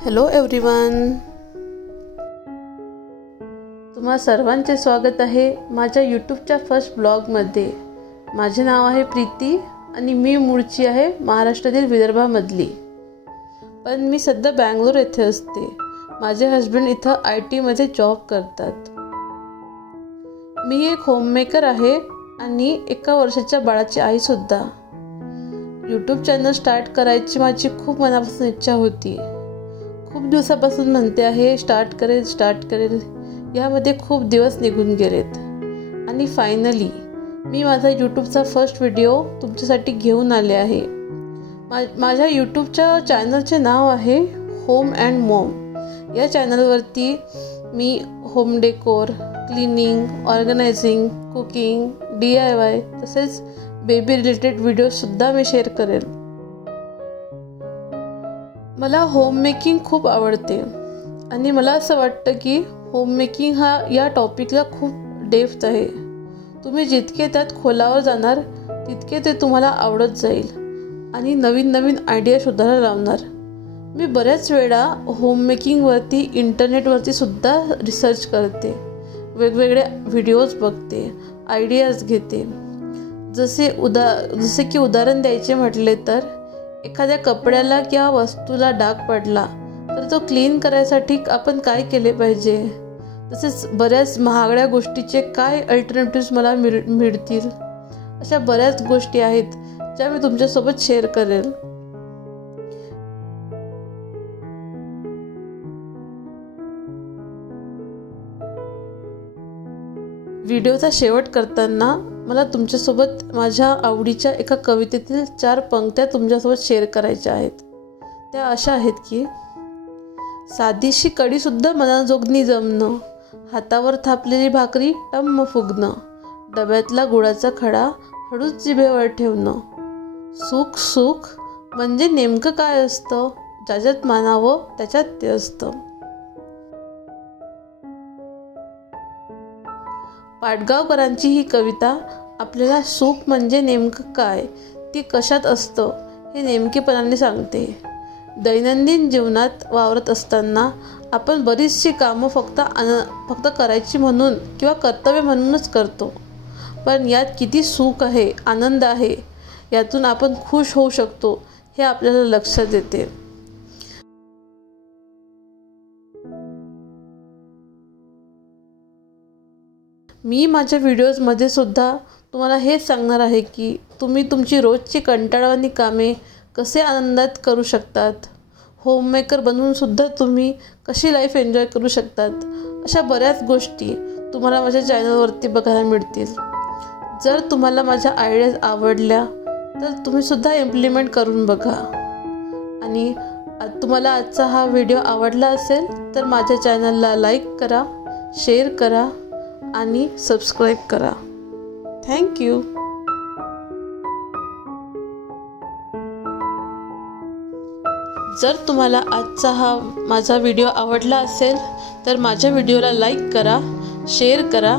Hello everyone, तुम्हा सर्वांचे स्वागत आहे माझ्या यूट्यूबच्या फर्स्ट ब्लॉगमध्ये। माझे नाव आहे प्रीती आणि मी मूळची आहे महाराष्ट्रातील विदर्भामधली, पण मी सध्या बँगलोर येथे असते। माझे हस्बंड इथं IT मध्ये जॉब करतात। मी एक होममेकर आहे आणि 1 वर्षाच्या बाळाची आई सुद्धा। यूट्यूब चॅनल स्टार्ट करायची माझी खूप मनापासून इच्छा होती। खूप दिवसापासून म्हणते आहे स्टार्ट करेल। यामध्ये खूप दिवस निघून गेलेत आणि फायनली मी माझा यूट्यूबचा फर्स्ट व्हिडिओ तुमच्यासाठी घेऊन आले आहे। माझ्या यूट्यूबच्या चॅनलचे नाव आहे होम अँड मॉम। या चॅनलवरती मी home decor, cleaning, organising, cooking, DIY तसेच बेबी रिलेटेड व्हिडिओसुद्धा मी शेअर करेल। मला होम मेकिंग खूप आवडते आणि मला असं वाटतं की होम मेकिंग हा या टॉपिकला खूप डेप्थ आहे। तुम्ही जितके त्यात खोलावर जाणार तितके ते तुम्हाला आवडत जाईल आणि नवीन आयडिया शोधायला लावणार। मी बऱ्याच वेळा होम मेकिंगवरती इंटरनेटवरती सुद्धा रिसर्च करते, वेगवेगळे व्हिडिओज बघते, आयडियाज घेते। जसे की उदाहरण द्यायचे म्हटले तर एखाद्या कपड्याला किंवा वस्तूला डाग पडला तर तो क्लीन करायसाठी आपण काय केले पाहिजे, तसेच बऱ्याच महागड्या गोष्टीचे काय अल्टरनेटिव्स मला मिळतील। अशा बऱ्याच गोष्टी आहेत ज्या मी तुमच्यासोबत शेअर करेल। व्हिडिओचा शेवट करताना मला तुमच्यासोबत माझ्या आवडीच्या एका कवितेतील 4 पंक्त्या तुमच्यासोबत शेअर करायच्या आहेत। त्या अशा आहेत की साधीशी कढीसुद्धा मनाजोगनी जमणं, हातावर थापलेली भाकरी टम्म फुगणं, डब्यातला गुळाचा खडा हळूच जिभेवर ठेवणं। सुख म्हणजे नेमकं काय असतं, ज्याच्यात मानावं त्याच्यात ते असतं। पाडगावकरांची ही कविता आपल्याला सुख म्हणजे नेमकं काय, ती कशात असतं हे नेमकेपणाने सांगते। दैनंदिन जीवनात वावरत असताना आपण बरीचशी कामं फक्त करायची म्हणून किंवा कर्तव्य म्हणूनच करतो, पण यात किती सुख आहे, आनंद आहे, यातून आपण खुश होऊ शकतो हे आपल्याला लक्षात येते। मी माझ्या व्हिडिओजमध्ये सुद्धा तुम्हाला हेच सांगणार आहे की तुम्ही तुमची रोजची कंटाळवाणी कामे कसे आनंदात करू शकतात, होममेकर बनवून सुद्धा तुम्ही कशी लाईफ एन्जॉय करू शकतात। अशा बऱ्याच गोष्टी तुम्हाला माझ्या चॅनलवरती बघायला मिळतील। जर तुम्हाला माझ्या आयडियाज आवडल्या तर तुम्ही सुद्धा इम्प्लिमेंट करून बघा। आणि तुम्हाला आजचा हा व्हिडिओ आवडला असेल तर माझ्या चॅनलला लाईक करा, शेअर करा आणि सबस्क्राईब करा। थँक्यू। जर तुम्हाला आजचा हा माझा व्हिडिओ आवडला असेल तर माझ्या व्हिडिओला लाईक करा, शेअर करा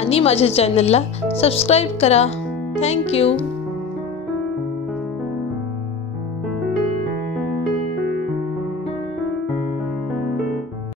आणि माझ्या चॅनलला सबस्क्राईब करा। थँक्यू।